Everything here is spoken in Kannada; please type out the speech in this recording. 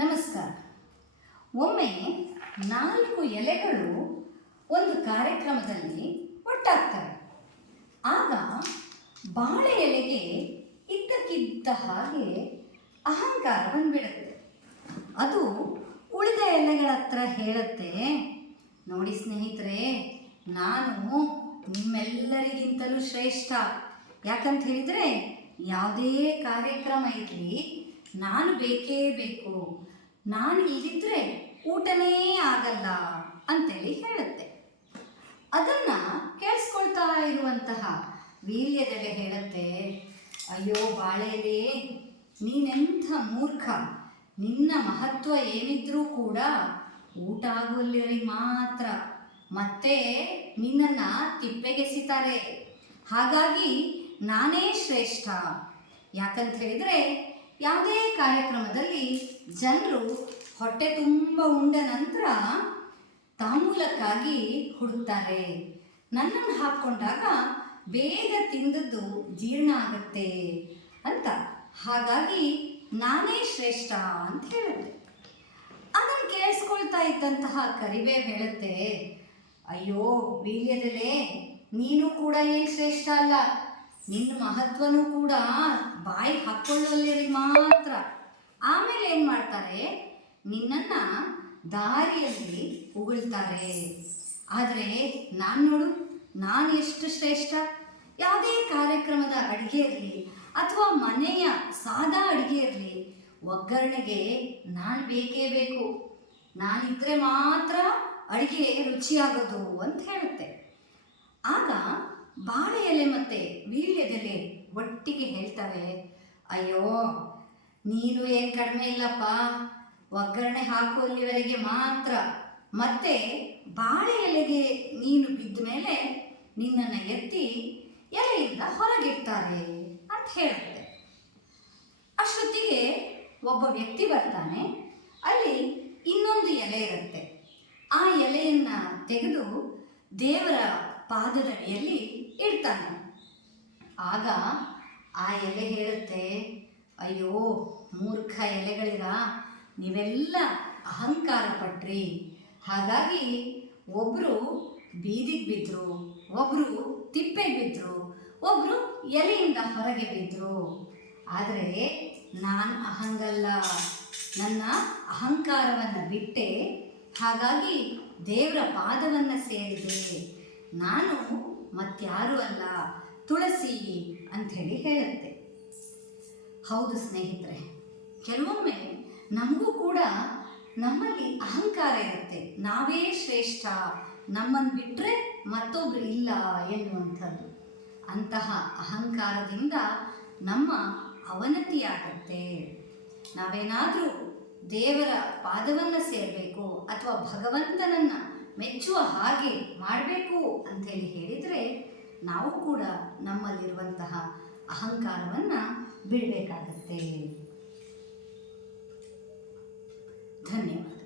ನಮಸ್ಕಾರ. ಒಮ್ಮೆ 4 ಎಲೆಗಳು ಒಂದು ಕಾರ್ಯಕ್ರಮದಲ್ಲಿ ಒಟ್ಟಾಗ್ತವೆ. ಆಗ ಬಾಳೆ ಎಲೆಗೆ ಇದ್ದಕ್ಕಿದ್ದ ಹಾಗೆ ಅಹಂಕಾರ ಬಂದ್ಬಿಡುತ್ತೆ. ಅದು ಉಳಿದ ಎಲೆಗಳ ಹತ್ರ ಹೇಳುತ್ತೆ, ನೋಡಿ ಸ್ನೇಹಿತರೆ, ನಾನು ನಿಮ್ಮೆಲ್ಲರಿಗಿಂತಲೂ ಶ್ರೇಷ್ಠ. ಯಾಕಂತ ಹೇಳಿದರೆ ಯಾವುದೇ ಕಾರ್ಯಕ್ರಮ ಇರಲಿ, ನಾನು ಬೇಕೇ ಬೇಕು, ನಾನು ಇಲ್ಲದಿದ್ದರೆ ಊಟನೇ ಆಗಲ್ಲ ಅಂತೇಳಿ ಹೇಳುತ್ತೆ. ಅದನ್ನು ಕೇಳಿಸ್ಕೊಳ್ತಾ ಇರುವಂತಹ ವೀರ್ಯದೆಲೆ ಹೇಳುತ್ತೆ, ಅಯ್ಯೋ ಬಾಳೆಲೆ, ನೀನೆಂಥ ಮೂರ್ಖ, ನಿನ್ನ ಮಹತ್ವ ಏನಿದ್ರೂ ಕೂಡ ಊಟ ಆಗುವಲ್ಲಿ ಮಾತ್ರ, ಮತ್ತೆ ನಿನ್ನನ್ನು ತಿಪ್ಪೆಗೆಸಿತಾರೆ. ಹಾಗಾಗಿ ನಾನೇ ಶ್ರೇಷ್ಠ. ಯಾಕಂತ ಹೇಳಿದರೆ ಯಾವುದೇ ಕಾರ್ಯಕ್ರಮದಲ್ಲಿ ಜನರು ಹೊಟ್ಟೆ ತುಂಬ ಉಂಡ ನಂತರ ತಾಂಬೂಲಕ್ಕಾಗಿ ಹುಡುಕ್ತಾರೆ. ನನ್ನನ್ನು ಹಾಕ್ಕೊಂಡಾಗ ಬೇಗ ತಿಂದದ್ದು ಜೀರ್ಣ ಆಗುತ್ತೆ ಅಂತ. ಹಾಗಾಗಿ ನಾನೇ ಶ್ರೇಷ್ಠ ಅಂತ ಹೇಳುತ್ತೆ. ಅದನ್ನು ಕೇಳಿಸ್ಕೊಳ್ತಾ ಇದ್ದಂತಹ ಕರಿಬೇವು ಹೇಳುತ್ತೆ, ಅಯ್ಯೋ ವೀರ್ಯದೆಲೆ, ನೀನು ಕೂಡ ಏನು ಶ್ರೇಷ್ಠ ಅಲ್ಲ, ನಿನ್ನ ಮಹತ್ವನೂ ಕೂಡ ಬಾಯಿ ಹಾಕ್ಕೊಳ್ಳುವಲ್ಲಿ ಮಾತ್ರ. ಆಮೇಲೆ ಏನು ಮಾಡ್ತಾರೆ, ನಿನ್ನನ್ನು ದಾರಿಯಲ್ಲಿ ಉಗುಳ್ತಾರೆ. ಆದರೆ ನಾನು ನೋಡು, ನಾನು ಎಷ್ಟು ಶ್ರೇಷ್ಠ. ಯಾವುದೇ ಕಾರ್ಯಕ್ರಮದ ಅಡುಗೆ ಇರಲಿ ಅಥವಾ ಮನೆಯ ಸಾದಾ ಅಡುಗೆ ಇರಲಿ, ಒಗ್ಗರಣೆಗೆ ನಾನು ಬೇಕೇ ಬೇಕು, ನಾನಿದ್ದರೆ ಮಾತ್ರ ಅಡುಗೆ ರುಚಿಯಾಗೋದು ಅಂತ ಹೇಳುತ್ತೆ. ಆಗ ಬಾಳೆ ಎಲೆ ಮತ್ತು ವೀಳ್ಯದೆಲೆ ಒಟ್ಟಿಗೆ ಹೇಳ್ತಾರೆ, ಅಯ್ಯೋ ನೀನು ಏನು ಕಡಿಮೆ ಇಲ್ಲಪ್ಪ, ಒಗ್ಗರಣೆ ಹಾಕುವಲ್ಲಿವರೆಗೆ ಮಾತ್ರ, ಮತ್ತೆ ಬಾಳೆ ಎಲೆಗೆ ನೀನು ಬಿದ್ದ ಮೇಲೆ ನಿನ್ನನ್ನು ಎತ್ತಿ ಎಲೆಯಿಂದ ಹೊರಗಿಡ್ತಾರೆ ಅಂತ ಹೇಳುತ್ತೆ. ಅಷ್ಟೊತ್ತಿಗೆ ಒಬ್ಬ ವ್ಯಕ್ತಿ ಬರ್ತಾನೆ. ಅಲ್ಲಿ ಇನ್ನೊಂದು ಎಲೆ ಇರುತ್ತೆ. ಆ ಎಲೆಯನ್ನು ತೆಗೆದು ದೇವರ ಪಾದದಡಿಯಲ್ಲಿ ಇಡ್ತಾನೆ. ಆಗ ಆ ಎಲೆ ಹೇಳುತ್ತೆ, ಅಯ್ಯೋ ಮೂರ್ಖ ಎಲೆಗಳಿರ, ನೀವೆಲ್ಲ ಅಹಂಕಾರ ಪಟ್ರಿ. ಹಾಗಾಗಿ ಒಬ್ಬರು ಬೀದಿಗೆ ಬಿದ್ದರು, ಒಬ್ಬರು ತಿಪ್ಪೆಗೆ ಬಿದ್ದರು, ಒಬ್ಬರು ಎಲೆಯಿಂದ ಹೊರಗೆ ಬಿದ್ದರು. ಆದರೆ ನಾನು ಅಹಂಗಲ್ಲ, ನನ್ನ ಅಹಂಕಾರವನ್ನು ಬಿಟ್ಟೆ. ಹಾಗಾಗಿ ದೇವರ ಪಾದವನ್ನು ಸೇರಿದೆ. ನಾನು ಮತ್ಯಾರೂ ಅಲ್ಲ, ತುಳಸಿ ಅಂಥೇಳಿ ಹೇಳುತ್ತೆ. ಹೌದು ಸ್ನೇಹಿತರೆ, ಕೆಲವೊಮ್ಮೆ ನಮಗೂ ಕೂಡ ನಮ್ಮಲ್ಲಿ ಅಹಂಕಾರ ಇರುತ್ತೆ. ನಾವೇ ಶ್ರೇಷ್ಠ, ನಮ್ಮನ್ನು ಬಿಟ್ಟರೆ ಮತ್ತೊಬ್ಬರು ಇಲ್ಲ ಎನ್ನುವಂಥದ್ದು. ಅಂತಹ ಅಹಂಕಾರದಿಂದ ನಮ್ಮ ಅವನತಿಯಾಗುತ್ತೆ. ನಾವೇನಾದರೂ ದೇವರ ಪಾದವನ್ನು ಸೇರಬೇಕು ಅಥವಾ ಭಗವಂತನನ್ನು ಮೆಚ್ಚುವ ಹಾಗೆ ಮಾಡಬೇಕು ಅಂಥೇಳಿ ಹೇಳಿದರೆ, ನಾವು ಕೂಡ ನಮ್ಮಲ್ಲಿರುವಂತಹ ಅಹಂಕಾರವನ್ನು ಬಿಡಬೇಕಾಗತ್ತೆ. ಧನ್ಯವಾದ.